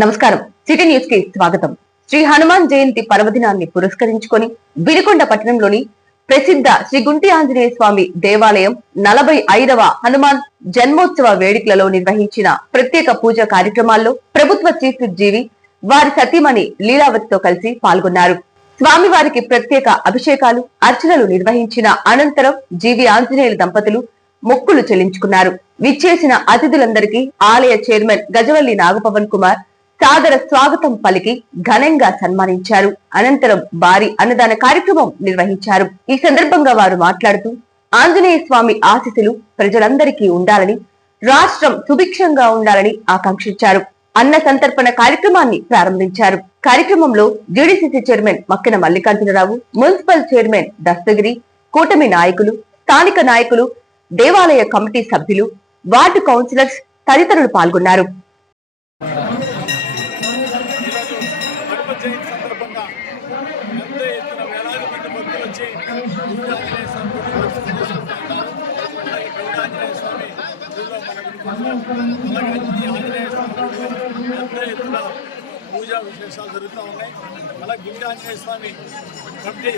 నమస్కారం. City news కి స్వాగతం. శ్రీ హనుమాన్ జయంతి పర్వదినాన్ని పురస్కరించుకొని వినుకొండ పట్టణంలోని ప్రసిద్ధ శ్రీ గుంటి ఆంజనేయ స్వామి దేవాలయం 45వ హనుమాన్ జన్మోత్సవ వేడుకలలో నిర్వహించిన ప్రత్యేక పూజా కార్యక్రమాల్లో ప్రభుత్వ చీఫ్ జీవి వారి సతీమణి లీలావతితో కలిసి పాల్గొన్నారు. స్వామివారికి ప్రత్యేక అభిషేకాలు, అర్చనలు నిర్వహించిన అనంతరం జీవి ఆంజనేయుల దంపతులు మొక్కులు చెల్లించుకున్నారు. విచ్చేసిన అతిథులందరికీ ఆలయ చైర్మన్ గజవల్లి నాగపవన్ కుమార్ సాదర స్వాగతం పలికి ఘనంగా సన్మానించారు. అనంతరం భారీ అన్నదాన కార్యక్రమం నిర్వహించారు. ఈ సందర్భంగా వారు మాట్లాడుతూ ఆంజనేయ స్వామి ఆశీస్సులు ప్రజలందరికీ ఉండాలని, రాష్ట్రం సుభిక్షంగా ఉండాలని ఆకాంక్షించారు. అన్న సంతర్పణ కార్యక్రమాన్ని ప్రారంభించారు. కార్యక్రమంలో GDCC chairman Makkina Mallikarjunarao, municipal chairman Dastagiri, కూటమి నాయకులు, స్థానిక నాయకులు, దేవాలయ కమిటీ సభ్యులు, వార్డు కౌన్సిలర్స్ తదితరులు పాల్గొన్నారు. పూజా విశేషాలు జరుగుతూ ఉన్నాయి. అలాగే గుంటి ఆంజనేయ స్వామి కమిటీ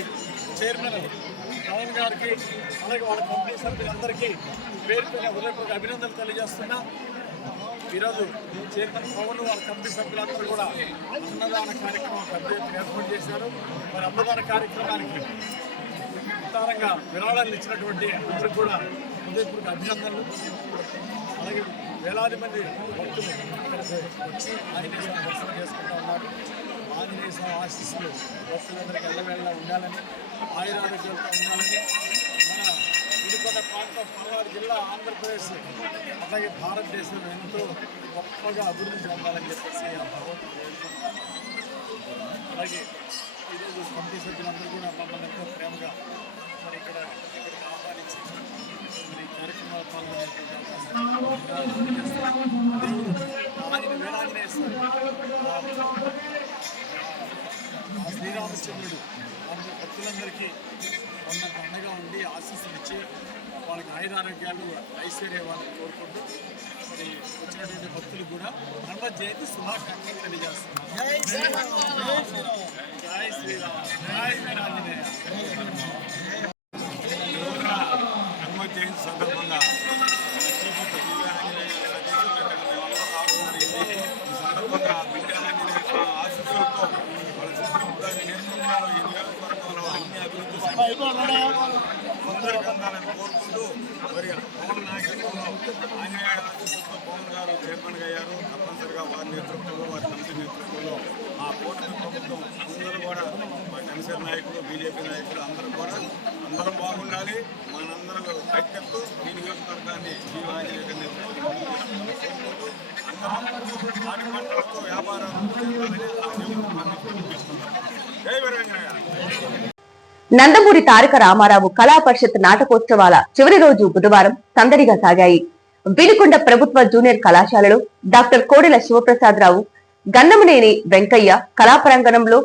చైర్మన్ పవన్ గారికి, అలాగే వాళ్ళ కమిటీ సభ్యులందరికీ పేరుతో హృదయపూర్వక అభినందనలు తెలియజేస్తున్నా. ఈరోజు చైర్మన్ పవన్ వాళ్ళ కమిటీ సభ్యులందరూ కూడా అన్నదాన కార్యక్రమం పెద్ద ఎత్తున ఏర్పాటు చేశారు. మరి అన్నదాన కార్యక్రమానికి విస్తారంగా విరాళాలు ఇచ్చినటువంటి అందరూ కూడా హృదయపూర్వక అభినందనలు. అలాగే వేలాది మంది భక్తులు వచ్చి ఆంజనేయ స్వామి దర్శనం చేసుకుంటూ ఉన్నారు. ఆంజనేయ స్వామి ఆశీస్సులు భక్తులందరికీ ఎల్లవేళలా ఉండాలని, ఆయురారోగ్యాలతో ఉండాలని, మన వినుకొండ ప్రాంతం పల్నాడు జిల్లా, ఆంధ్రప్రదేశ్, అలాగే భారతదేశం ఎంతో గొప్పగా అభివృద్ధి చెందాలని చెప్పేసి అలాగే ఈరోజు కమిటీ సభ్యులందరూ కూడా మమ్మల్ని ఎంతో ప్రేమగా మరి ఇక్కడికి ఆహ్వానించి మరి కార్యక్రమాలు పాల్గొనేటువంటి శ్రీరామచంద్రుడు అందరి భక్తులందరికీ కొంత అండగా ఉండి ఆశీస్సులు ఇచ్చి వాళ్ళకి ఆయురారోగ్యాలు, ఐశ్వర్యాలను కోరుకుంటూ మరి వచ్చినటువంటి భక్తులు కూడా హనుమ జయంతి శుభాకాంక్షలు తెలియజేస్తున్నారు. జై శ్రీరామ్, జై వీరాంజనేయ. హనుమ జయంతి సందర్భంగా కోరుకుంటూ మరి పవన్ నాయకత్వంలో ఆంజనేయ ఆశీస్సులతో పవన్ గారు చైర్మన్గా అయ్యారు. తప్పనిసరిగా వారి నేతృత్వంలో, వారి కమిటీ నేతృత్వంలో ఆ కూటమి ప్రభుత్వం అందరూ కూడా మా జనసేన నాయకులు, బీజేపీ నాయకులు అందరూ కూడా అందరం బాగుండాలి. మనందరూ ఐక్యతతో ఈ నియోజకవర్గాన్ని ఈ ఆంజనేయ నేతృత్వంలో అందరం పంటలతో వ్యాపారాలు జై వీరాంజనేయ. నందమూరి తారక రామారావు కళా పరిషత్ నాటకోత్సవాల చివరి రోజు బుధవారం సందడిగా సాగాయి. వినుకొండ ప్రభుత్వ జూనియర్ కళాశాలలో డాక్టర్ కోడెల శివప్రసాదరావు, గన్నమనేని వెంకయ్య కళాప్రాంగణంలో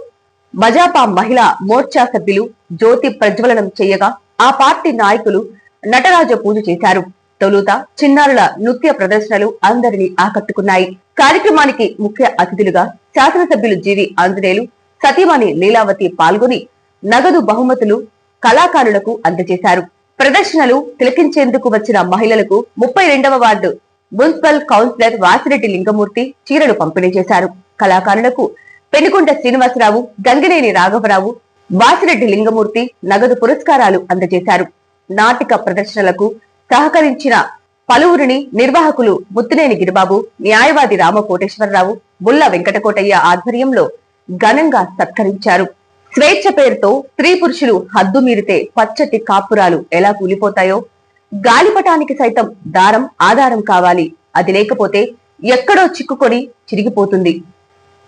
భాజపా మహిళా మోర్చా సభ్యులు జ్యోతి ప్రజ్వలనం చేయగా ఆ పార్టీ నాయకులు నటరాజ పూజ చేశారు. తొలుత చిన్నారుల నృత్య ప్రదర్శనలు అందరినీ ఆకట్టుకున్నాయి. కార్యక్రమానికి ముఖ్య అతిథులుగా శాసనసభ్యులు జీవి ఆంజనేయులు, సతీమణి లీలావతి పాల్గొని నగదు బహుమతులు కళాకారులకు అందజేశారు. ప్రదర్శనలు తిలకించేందుకు వచ్చిన మహిళలకు 32వ ward municipal councillor Vasireddy Lingamurthy చీరలు పంపిణీ చేశారు. కళాకారులకు పెనుకొండ శ్రీనివాసరావు, గంగినేని రాఘవరావు, వాసిరెడ్డి లింగమూర్తి నగదు పురస్కారాలు అందజేశారు. నాటిక ప్రదర్శనలకు సహకరించిన పలువురిని నిర్వాహకులు ముత్తినేని గిరిబాబు, న్యాయవాది రామకోటేశ్వరరావు, బుల్ల వెంకటకోటయ్య ఆధ్వర్యంలో ఘనంగా సత్కరించారు. స్వేచ్ఛ పేరుతో స్త్రీ పురుషులు హద్దు మీరితే పచ్చటి కాపురాలు ఎలా కూలిపోతాయో, గాలిపటానికి సైతం దారం ఆధారం కావాలి, అది లేకపోతే ఎక్కడో చిక్కుకొని చిరిగిపోతుంది.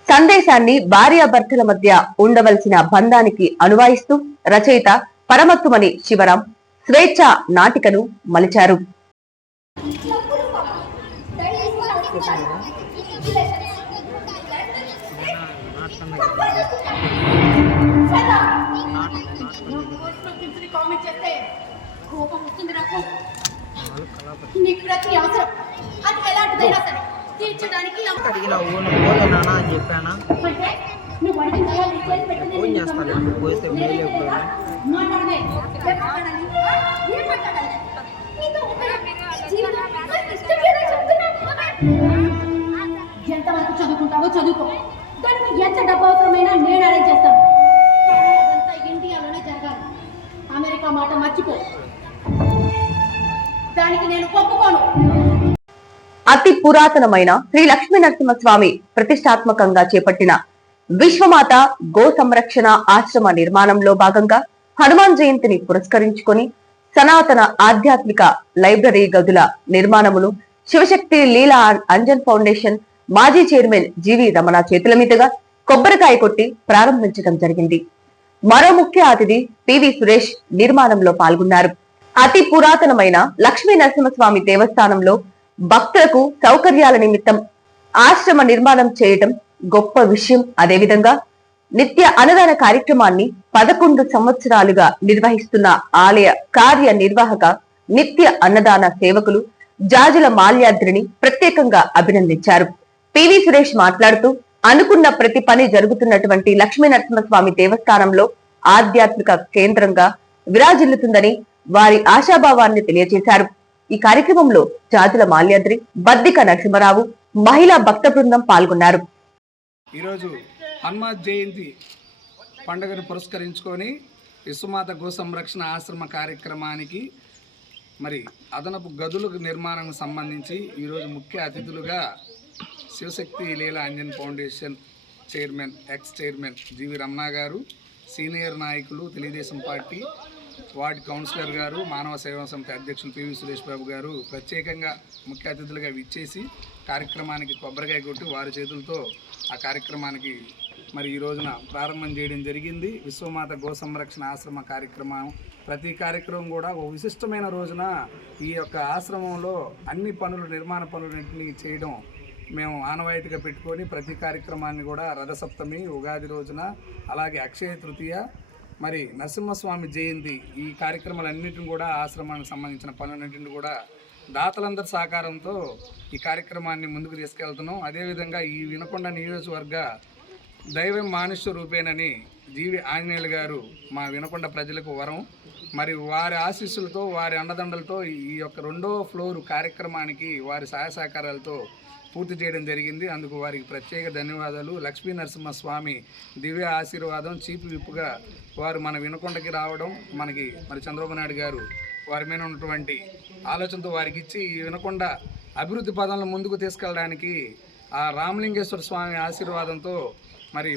సందేశాన్ని భార్యాభర్తల మధ్య ఉండవలసిన బంధానికి అనువాయిస్తూ రచయిత పరమత్తుమణి శివరాం స్వేచ్ఛ నాటికను మలిచారు. నీకు ప్రతి అవసరం అది ఎలాంటిదైనా సరే తీర్చడానికి అడిగిన ఓలే నాన్న అని చెప్పానా అంటే నువ్వు అడిగిన దయాలు చేసి పెట్టింది ఫోన్ చేస్తాను పోతే మేలు ఎప్పుడు మాట్లాడమే మాట్లాడాలి ఏం మాట్లాడాలి నీతో జీవితం నాకు ఇష్టం లేదని చెప్తున్నాను ఎంతవరకు చదువుకుంటావో చదువుకో దానికి ఎంత డబ్బు అవసరమైనా నేను అరేంజ్ చేస్తాను అదంతా ఇండియాలోనే జరగాలి అమెరికా మాట మర్చిపో దానికి నేను ఒప్పుకోను అతి పురాతనమైన శ్రీ లక్ష్మీ నరసింహస్వామి ప్రతిష్టాత్మకంగా చేపట్టిన విశ్వమాత గో సంరక్షణ ఆశ్రమ నిర్మాణంలో భాగంగా హనుమాన్ జయంతిని పురస్కరించుకొని సనాతన ఆధ్యాత్మిక లైబ్రరీ గదుల నిర్మాణమును శివశక్తి లీలా అంజన్ ఫౌండేషన్ మాజీ చైర్మన్ జీవి రమణ చేతుల మీదుగా కొబ్బరికాయ కొట్టి ప్రారంభించడం జరిగింది. మరో ముఖ్య అతిథి పివి సురేష్ నిర్మాణంలో పాల్గొన్నారు. అతి పురాతనమైన లక్ష్మీ నరసింహస్వామి దేవస్థానంలో భక్తులకు సౌకర్యాల నిమిత్తం ఆశ్రమ నిర్మాణం చేయటం గొప్ప విషయం. అదేవిధంగా నిత్య అన్నదాన కార్యక్రమాన్ని 11 సంవత్సరాలుగా నిర్వహిస్తున్న ఆలయ కార్యనిర్వాహక నిత్య అన్నదాన సేవకులు జాజుల మాల్యాద్రిని ప్రత్యేకంగా అభినందించారు. పివి సురేష్ మాట్లాడుతూ అనుకున్న ప్రతి పని జరుగుతున్నటువంటి లక్ష్మీ నరసింహస్వామి దేవస్థానంలో ఆధ్యాత్మిక కేంద్రంగా విరాజిల్లుతుందని వారి ఆశాభావాన్ని తెలియజేశారు. ఈ కార్యక్రమంలో జాజుల మాల్యాద్రి, బద్దిక నరసింహరావు, మహిళా భక్త బృందం పాల్గొన్నారు. ఈరోజు హనుమాన్ జయంతి పండుగను పురస్కరించుకొని విశ్వమాత గో సంరక్షణ ఆశ్రమ కార్యక్రమానికి మరి అదనపు గదుల నిర్మాణానికి సంబంధించి ఈరోజు ముఖ్య అతిథులుగా Shivashakti Leela Anjan foundation chairman ex chairman G V Ramana గారు, సీనియర్ నాయకులు తెలుగుదేశం పార్టీ వార్డ్ కౌన్సిలర్ గారు, మానవ సేవా సమితి అధ్యక్షులు పివి సురేష్ బాబు గారు ప్రత్యేకంగా ముఖ్య అతిథులుగా విచ్చేసి కార్యక్రమానికి కొబ్బరికాయ కొట్టి వారి చేతులతో ఆ కార్యక్రమానికి మరి ఈ రోజున ప్రారంభం చేయడం జరిగింది. విశ్వమాత గో సంరక్షణ ఆశ్రమ కార్యక్రమం ప్రతి కార్యక్రమం కూడా ఒక విశిష్టమైన రోజున ఈ యొక్క ఆశ్రమంలో అన్ని పనులు నిర్మాణ పనులన్నింటినీ చేయడం మేము ఆనవాయితీగా పెట్టుకొని ప్రతి కార్యక్రమాన్ని కూడా రథసప్తమి, ఉగాది రోజున, అలాగే అక్షయ తృతీయ, మరి నరసింహస్వామి జయంతి ఈ కార్యక్రమాలన్నింటిని కూడా ఆశ్రమానికి సంబంధించిన పనులన్నింటిని కూడా దాతలందరి సహకారంతో ఈ కార్యక్రమాన్ని ముందుకు తీసుకెళ్తున్నాం. అదేవిధంగా ఈ వినకొండ నియోజకవర్గ దైవం మానుష్య రూపేనని జీవి ఆంజనేయులు గారు మా వినకొండ ప్రజలకు వరం. మరి వారి ఆశీస్సులతో, వారి అండదండలతో ఈ యొక్క 2వ ఫ్లోర్ కార్యక్రమానికి వారి సహాయ సహకారాలతో పూర్తి చేయడం జరిగింది. అందుకు వారికి ప్రత్యేక ధన్యవాదాలు. లక్ష్మీ నరసింహస్వామి దివ్య ఆశీర్వాదం, చీఫ్ విప్గా వారు మన వినకొండకి రావడం, మరి చంద్రబాబు నాయుడు గారు వారి మీద ఉన్నటువంటి ఆలోచనతో వారికి ఇచ్చి ఈ వినకొండ అభివృద్ధి పదంలో ముందుకు తీసుకెళ్ళడానికి ఆ రామలింగేశ్వర స్వామి ఆశీర్వాదంతో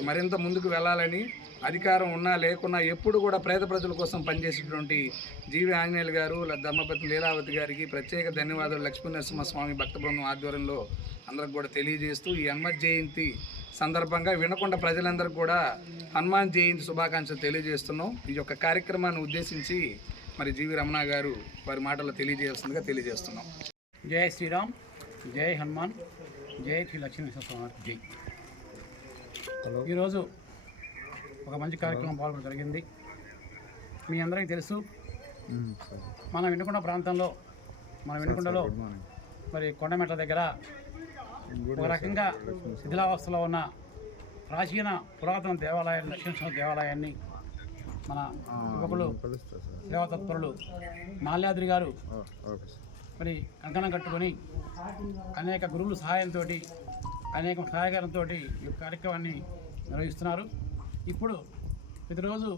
మరింత ముందుకు వెళ్ళాలని, అధికారం ఉన్నా లేకున్నా ఎప్పుడు కూడా పేద ప్రజల కోసం పనిచేసేటువంటి జీవి ఆంజనేయులు గారు, ధర్మపత్ని లీలావతి గారికి ప్రత్యేక ధన్యవాదాలు లక్ష్మీ నరసింహస్వామి భక్త బృందం ఆధ్వర్యంలో అందరికి కూడా తెలియజేస్తూ ఈ హనుమత్ జయంతి సందర్భంగా వినకొండ ప్రజలందరికీ కూడా హనుమాన్ జయంతి శుభాకాంక్షలు తెలియజేస్తున్నాం. ఈ యొక్క కార్యక్రమాన్ని ఉద్దేశించి మరి జీవి రమణ గారు వారి మాటల్లో తెలియజేస్తుందిగా తెలియజేస్తున్నాం. జై శ్రీరామ్, జై హనుమాన్, జై శ్రీ లక్ష్మీనరసింహస్వామి జై. ఈరోజు ఒక మంచి కార్యక్రమం పాల్గొనడం జరిగింది. మీ అందరికీ తెలుసు, మన వినుకొండ ప్రాంతంలో, మన వినుకొండలో మరి కొండమెట్ల దగ్గర ఒక రకంగా శిథిలావస్థలో ఉన్న ప్రాచీన పురాతన దేవాలయాన్ని, లక్ష్మీనరసింహ దేవాలయాన్ని మన యువకులు దేవతత్పరులు మాల్యాద్రి గారు మరి కంకణం కట్టుకొని అనేక గురువుల సహాయంతో, అనేక సహాయకారంతో ఈ కార్యక్రమాన్ని నిర్వహిస్తున్నారు. ఇప్పుడు ప్రతిరోజు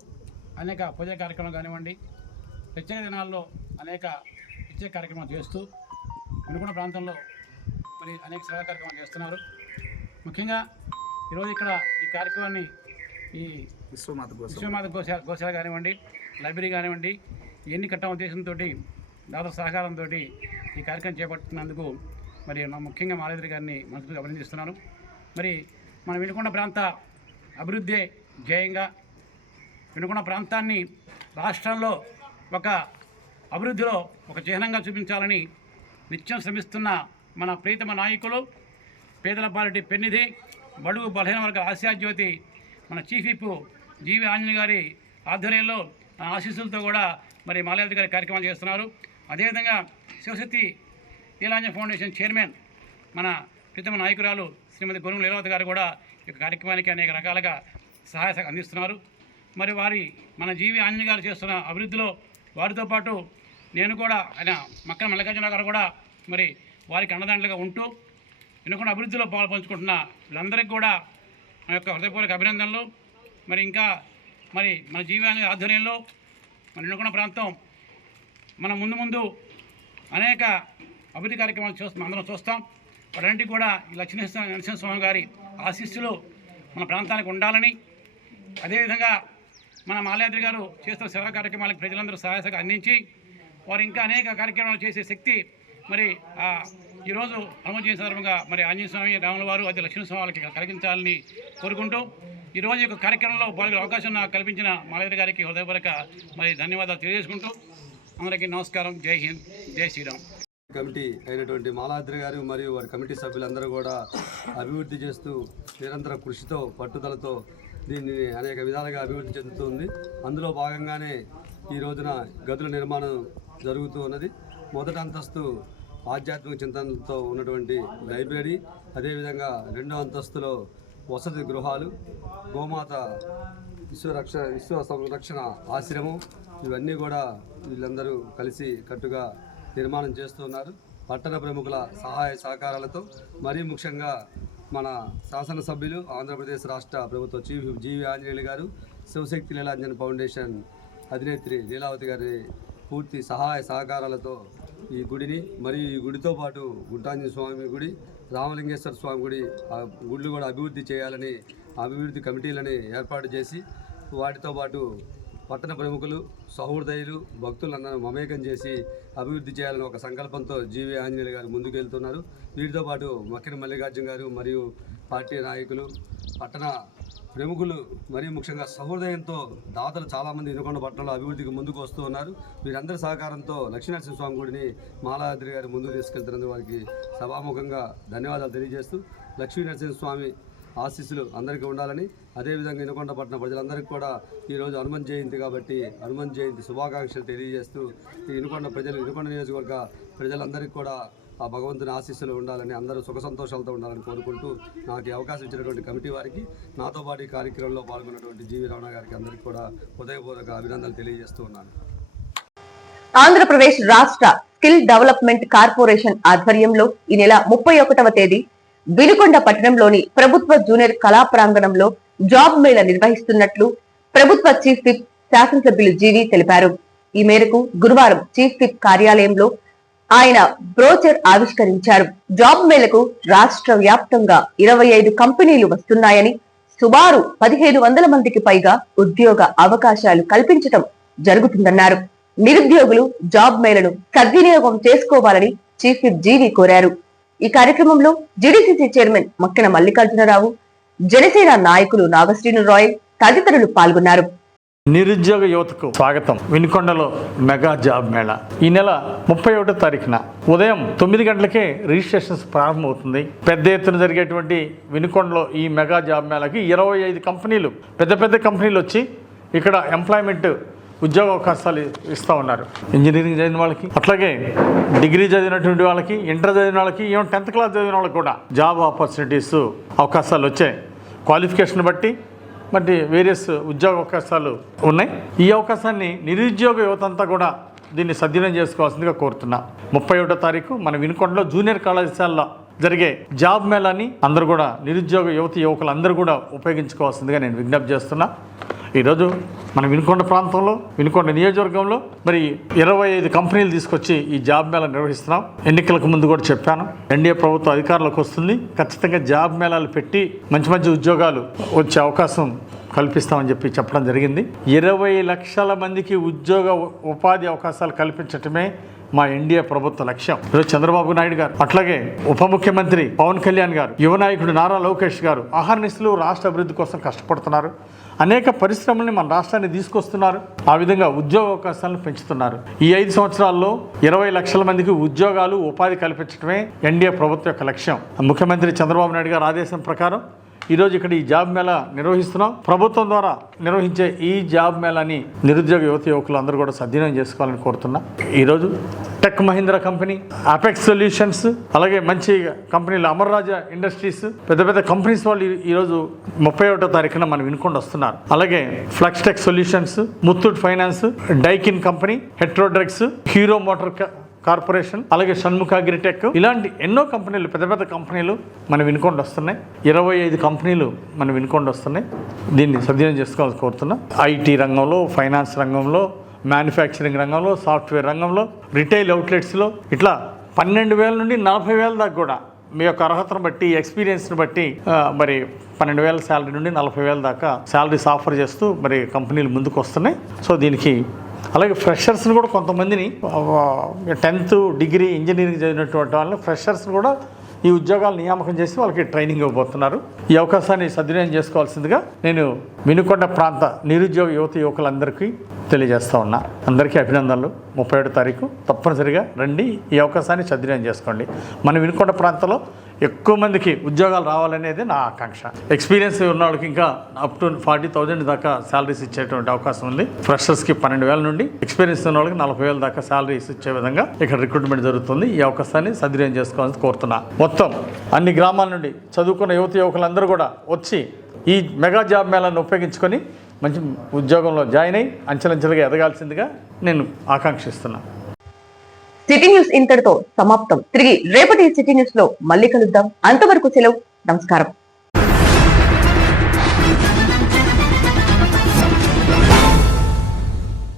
అనేక పూజా కార్యక్రమాలు కానివ్వండి, ప్రత్యేక దినాల్లో అనేక ప్రత్యేక కార్యక్రమాలు చేస్తూ వినుకొండ ప్రాంతంలో మరి అనేక సేవా కార్యక్రమాలు చేస్తున్నారు. ముఖ్యంగా ఈరోజు ఇక్కడ ఈ కార్యక్రమాన్ని ఈ విశ్వమాత గోశాల కానివ్వండి, లైబ్రరీ కానివ్వండి, ఇవన్నీ కట్టడం ఉద్దేశంతో దాదాపు సహకారంతో ఈ కార్యక్రమం చేపట్టినందుకు మరి ముఖ్యంగా మాల్యాద్రి గారిని మనసుగా అభినందిస్తున్నాను. మరి మన వినుకొండ ప్రాంత అభివృద్ధి ధ్యేయంగా వినుకొండ ప్రాంతాన్ని రాష్ట్రంలో ఒక అభివృద్ధిలో ఒక చిహ్నంగా చూపించాలని నిత్యం శ్రమిస్తున్న మన ప్రీతమ నాయకులు, పేదల పాలిటీ పెన్నిధి, బడుగు బలహీన వర్గ ఆశాజ్యోతి మన చీఫ్ విప్ జీవి ఆంజనేయ గారి ఆధ్వర్యంలో ఆశీస్సులతో కూడా మరి మాల్యాద్రి గారి కార్యక్రమాలు చేస్తున్నారు. అదేవిధంగా శివశక్తి లీలాంజన్ ఫౌండేషన్ చైర్మన్ మన ప్రీతమ నాయకురాలు శ్రీమతి గొనుగు లీలావతి గారు కూడా ఈ కార్యక్రమానికి అనేక రకాలుగా సహాయ అందిస్తున్నారు. మరి మన జీవి ఆంజనేయ గారు చేస్తున్న అభివృద్ధిలో వారితో పాటు నేను కూడా ఆయన మక్కన మల్లికార్జున గారు కూడా మరి వారికి అండదండలుగా ఉంటూ వినుకొండ అభివృద్ధిలో పాల్పంచుకుంటున్న వీళ్ళందరికీ కూడా నా యొక్క హృదయపూర్వక అభినందనలు. మరి ఇంకా మన జీవి ఆంజనేయ ఆధ్వర్యంలో మన వినుకొండ ప్రాంతం మన ముందు అనేక అభివృద్ధి కార్యక్రమాలు అందరం చూస్తాం. వాటన్నింటికి కూడా ఈ నరసింహస్వామి గారి ఆశీస్సులు మన ప్రాంతానికి ఉండాలని, అదేవిధంగా మన మాల్యాద్రి గారు చేస్తున్న సేవా కార్యక్రమాలకు ప్రజలందరూ సహాయసగా అందించి వారు ఇంకా అనేక కార్యక్రమాలు చేసే శక్తి మరి ఈరోజు హనుమ జయంతి సందర్భంగా మరి ఆంజనేయ స్వామి, రాముల వారు, అదే లక్ష్మీస్వామి వాళ్ళకి కలిగించాలని కోరుకుంటూ ఈరోజు ఈ కార్యక్రమంలో పాల్గొనే అవకాశం నాకు కల్పించిన మాల్యాద్రి గారికి హృదయపూర్వక మరి ధన్యవాదాలు తెలియజేసుకుంటూ అందరికీ నమస్కారం. జై హింద్, జై శ్రీరామ్. కమిటీ అయినటువంటి మాలాద్రి గారు మరియు వారి కమిటీ సభ్యులందరూ కూడా అభివృద్ధి చేస్తూ నిరంతర కృషితో పట్టుదలతో దీన్ని అనేక విధాలుగా అభివృద్ధి చెందుతుంది. అందులో భాగంగానే ఈ రోజున గదుల నిర్మాణం జరుగుతూ ఉన్నది. మొదటి అంతస్తు ఆధ్యాత్మిక చింతనతో ఉన్నటువంటి లైబ్రరీ, అదేవిధంగా రెండో అంతస్తులో వసతి గృహాలు, గోమాత విశ్వ సంరక్షణ ఆశ్రమం, ఇవన్నీ కూడా వీళ్ళందరూ కలిసి కట్టుగా నిర్మాణం చేస్తున్నారు. పట్టణ ప్రముఖుల సహాయ సహకారాలతో, మరీ ముఖ్యంగా మన శాసనసభ్యులు, ఆంధ్రప్రదేశ్ రాష్ట్ర ప్రభుత్వ చీఫ్ జీవి ఆంజనేయులు గారు, శివశక్తి లీలాంజన్ ఫౌండేషన్ అధినేత్రి లీలావతి గారి పూర్తి సహాయ సహకారాలతో ఈ గుడిని మరియు ఈ గుడితో పాటు గుట్టాంజనేయ స్వామి గుడి, రామలింగేశ్వర స్వామి గుడి గుళ్ళు కూడా అభివృద్ధి చేయాలని అభివృద్ధి కమిటీలని ఏర్పాటు చేసి వాటితో పాటు పట్టణ ప్రముఖులు, సహృదయులు, భక్తులందరూ మమేకం చేసి అభివృద్ధి చేయాలని ఒక సంకల్పంతో జీవి ఆంజనేయులు గారు ముందుకెళ్తున్నారు. వీటితో పాటు మక్కిన మల్లికార్జున గారు మరియు పార్టీ నాయకులు, పట్టణ ప్రముఖులు, మరీ ముఖ్యంగా సహృదయంతో దాతలు చాలామంది వినుకొండ పట్టణంలో అభివృద్ధికి ముందుకు వస్తూ ఉన్నారు. వీరందరి సహకారంతో లక్ష్మీనరసింహస్వామి గుడిని మాలాద్రి గారు ముందుకు తీసుకెళ్తున్నందుకు వారికి సభాముఖంగా ధన్యవాదాలు తెలియజేస్తూ లక్ష్మీనరసింహస్వామి ఆశీస్సులు అందరికీ ఉండాలని, అదేవిధంగా వినుకొండ పట్టణ ప్రజలందరికీ కూడా ఈరోజు హనుమంత్ జయంతి కాబట్టి హనుమంత్ జయంతి శుభాకాంక్షలు తెలియజేస్తూ ఈ వినుకొండ నియోజకవర్గ ప్రజలందరికీ కూడా ఆ భగవంతుని ఆశీస్సులు ఉండాలని, అందరూ సుఖ సంతోషాలతో ఉండాలని కోరుకుంటూ నాకు ఈ అవకాశం ఇచ్చినటువంటి కమిటీ వారికి, నాతో పాటు ఈ కార్యక్రమంలో పాల్గొన్నటువంటి జీవి రమణ గారికి అందరికీ కూడా హృదయపూర్వక అభినందనలు తెలియజేస్తూ ఉన్నాను. ఆంధ్రప్రదేశ్ రాష్ట్ర స్కిల్ డెవలప్మెంట్ కార్పొరేషన్ ఆధ్వర్యంలో ఈ నెల 31వ తేదీ వినుకొండ పట్టణంలోని ప్రభుత్వ జూనియర్ కళా ప్రాంగణంలో జాబ్ మేళా నిర్వహిస్తున్నట్లు ప్రభుత్వ చీఫ్ విప్ శాసనసభ్యులు జీవి తెలిపారు. ఈ మేరకు గురువారం చీఫ్ విప్ కార్యాలయంలో ఆయన బ్రోచర్ ఆవిష్కరించారు. జాబ్ మేళకు రాష్ట్ర వ్యాప్తంగా 25 కంపెనీలు వస్తున్నాయని, సుమారు 1500 మందికి పైగా ఉద్యోగ అవకాశాలు కల్పించడం జరుగుతుందన్నారు. నిరుద్యోగులు జాబ్ మేళను సద్వినియోగం చేసుకోవాలని చీఫ్ విప్ జీవి కోరారు. ఈ కార్యక్రమంలో జీడీసీసీ చైర్మన్ మక్కిన మల్లికార్జునరావు, జనసేన నాయకులు నాగశ్రీను రాయల్ తదితరులు పాల్గొన్నారు. నిరుద్యోగ యువతకు స్వాగతం. వినుకొండలో మెగా జాబ్ మేళా ఈ నెల 31వ తారీఖున ఉదయం 9 గంటలకే రిజిస్ట్రేషన్స్ ప్రారంభమవుతుంది. పెద్ద ఎత్తున జరిగేటువంటి వినుకొండలో ఈ మెగా జాబ్ మేళాకి 25 కంపెనీలు, పెద్ద కంపెనీలు వచ్చి ఇక్కడ ఎంప్లాయ్మెంట్ ఉద్యోగ అవకాశాలు ఇస్తూ ఉన్నారు. ఇంజనీరింగ్ చదివిన వాళ్ళకి, అట్లాగే డిగ్రీ చదివినటువంటి వాళ్ళకి, ఇంటర్ చదివిన వాళ్ళకి, ఈవెన్ 10th క్లాస్ చదివిన వాళ్ళకి కూడా జాబ్ ఆపర్చునిటీస్ అవకాశాలు వచ్చాయి. క్వాలిఫికేషన్ బట్టి వేరియస్ ఉద్యోగ అవకాశాలు ఉన్నాయి. ఈ అవకాశాన్ని నిరుద్యోగ యువత అంతా కూడా దీన్ని సద్వినియోగం చేసుకోవాల్సిందిగా కోరుతున్నా. 31వ తారీఖు మన వినుకొండలో జూనియర్ కళాశాలలో జరిగే జాబ్ మేళాని అందరూ కూడా నిరుద్యోగ యువకులు అందరూ కూడా ఉపయోగించుకోవాల్సిందిగా నేను విజ్ఞప్తి చేస్తున్నా. ఈరోజు మన వినుకొండ ప్రాంతంలో, వినుకొండ నియోజకవర్గంలో 25 కంపెనీలు తీసుకొచ్చి ఈ జాబ్ మేళా నిర్వహిస్తున్నాం. ఎన్నికలకు ముందు కూడా చెప్పాను, ఎన్డీఏ ప్రభుత్వం అధికారంలోకి వస్తుంది, ఖచ్చితంగా జాబ్ మేళాలు పెట్టి మంచి ఉద్యోగాలు వచ్చే అవకాశం కల్పిస్తామని చెప్పడం జరిగింది. 20 లక్షల మందికి ఉపాధి అవకాశాలు కల్పించటమే మా ఎన్డీఏ ప్రభుత్వ లక్ష్యం. ఈరోజు చంద్రబాబు నాయుడు గారు, అట్లాగే ఉప ముఖ్యమంత్రి పవన్ కళ్యాణ్ గారు, యువ నాయకుడు నారా లోకేష్ గారు అహర్నిశలు రాష్ట్ర అభివృద్ధి కోసం కష్టపడుతున్నారు. అనేక పరిశ్రమల్ని మన రాష్ట్రాన్ని తీసుకొస్తున్నారు. ఆ విధంగా ఉద్యోగ అవకాశాలను పెంచుతున్నారు. ఈ 5 సంవత్సరాల్లో 20 లక్షల మందికి ఉద్యోగాలు, ఉపాధి కల్పించడమే ఎన్డీఏ ప్రభుత్వం యొక్క లక్ష్యం. ముఖ్యమంత్రి చంద్రబాబు నాయుడు గారు ఆదేశం ప్రకారం ఈరోజు ఇక్కడ ఈ జాబ్ మేళా నిర్వహిస్తున్నాం. ప్రభుత్వం ద్వారా నిర్వహించే ఈ జాబ్ మేళాని నిరుద్యోగ యువకులు అందరూ కూడా సద్వినియోగం చేసుకోవాలని కోరుతున్నా. ఈరోజు tech Mahindra company, apex solutions, అలాగే మంచి కంపెనీలు అమర్ రాజా ఇండస్ట్రీస్, పెద్ద పెద్ద కంపెనీస్ వాళ్ళు ఈరోజు 31వ తారీఖున మనం వినుకొండ వస్తున్నారు. అలాగే flux tech solutions, Muthoot finance, Daikin company, Hetero drugs, hero motor corporation, అలాగే షణ్ముఖ అగ్రిటెక్, ఇలాంటి ఎన్నో కంపెనీలు, పెద్ద పెద్ద కంపెనీలు మన వినుకొండ వస్తున్నాయి. 25 కంపెనీలు మన వినుకొండ వస్తున్నాయి. దీన్ని సద్వినియోగం చేసుకోవాలని కోరుతున్నా. ఐటీ రంగంలో, ఫైనాన్స్ రంగంలో, మ్యానుఫ్యాక్చరింగ్ రంగంలో, సాఫ్ట్వేర్ రంగంలో, రిటైల్ అవుట్లెట్స్లో ఇట్లా 12,000 నుండి 40,000 దాకా కూడా మీ యొక్క అర్హతను బట్టి, ఎక్స్పీరియన్స్ని బట్టి మరి 12,000 శాలరీ నుండి 40,000 దాకా శాలరీస్ ఆఫర్ చేస్తూ మరి కంపెనీలు ముందుకు వస్తున్నాయి. సో దీనికి అలాగే ఫ్రెషర్స్ని కూడా కొంతమందిని 10th డిగ్రీ ఇంజనీరింగ్ చదివినటువంటి వాళ్ళని ఫ్రెషర్స్ని కూడా ఈ ఉద్యోగాలు నియామకం చేసి వాళ్ళకి ట్రైనింగ్ ఇవ్వబోతున్నారు. ఈ అవకాశాన్ని సద్వినియోగం చేసుకోవాల్సిందిగా నేను వినుకొండ ప్రాంత నిరుద్యోగ యువకులందరికీ తెలియజేస్తా ఉన్నా. అందరికీ అభినందనలు. 31వ తారీఖు తప్పనిసరిగా రండి, ఈ అవకాశాన్ని సద్వినియోగం చేసుకోండి. మన వినుకొండ ప్రాంతంలో ఎక్కువ మందికి ఉద్యోగాలు రావాలనేది నా ఆకాంక్ష. ఎక్స్పీరియన్స్ ఉన్న వాళ్ళకి ఇంకా అప్ టు 40,000 దాకా శాలరీస్ ఇచ్చేటువంటి అవకాశం ఉంది. ఫ్రెషర్స్కి 12,000 నుండి, ఎక్స్పీరియన్స్ ఉన్న వాళ్ళకి 40,000 దాకా శాలరీస్ ఇచ్చే విధంగా ఇక్కడ రిక్రూట్మెంట్ జరుగుతుంది. ఈ అవకాశాన్ని సద్వినియోగం చేసుకోవాలని కోరుతున్నా. మొత్తం అన్ని గ్రామాల నుండి చదువుకున్న యువకులందరూ కూడా వచ్చి ఈ మెగా జాబ్ మేళాను ఉపయోగించుకొని మంచి ఉద్యోగంలో జాయిన్ అయ్యి అంచెలంచెలుగా ఎదగాల్సిందిగా నేను ఆకాంక్షిస్తున్నాను. సిటీ న్యూస్ ఇంతటితో సమాప్తం. తిరిగి రేపటి సిటీ న్యూస్ లో మళ్ళీ కలుద్దాం. అంతవరకు సెలవు. నమస్కారం.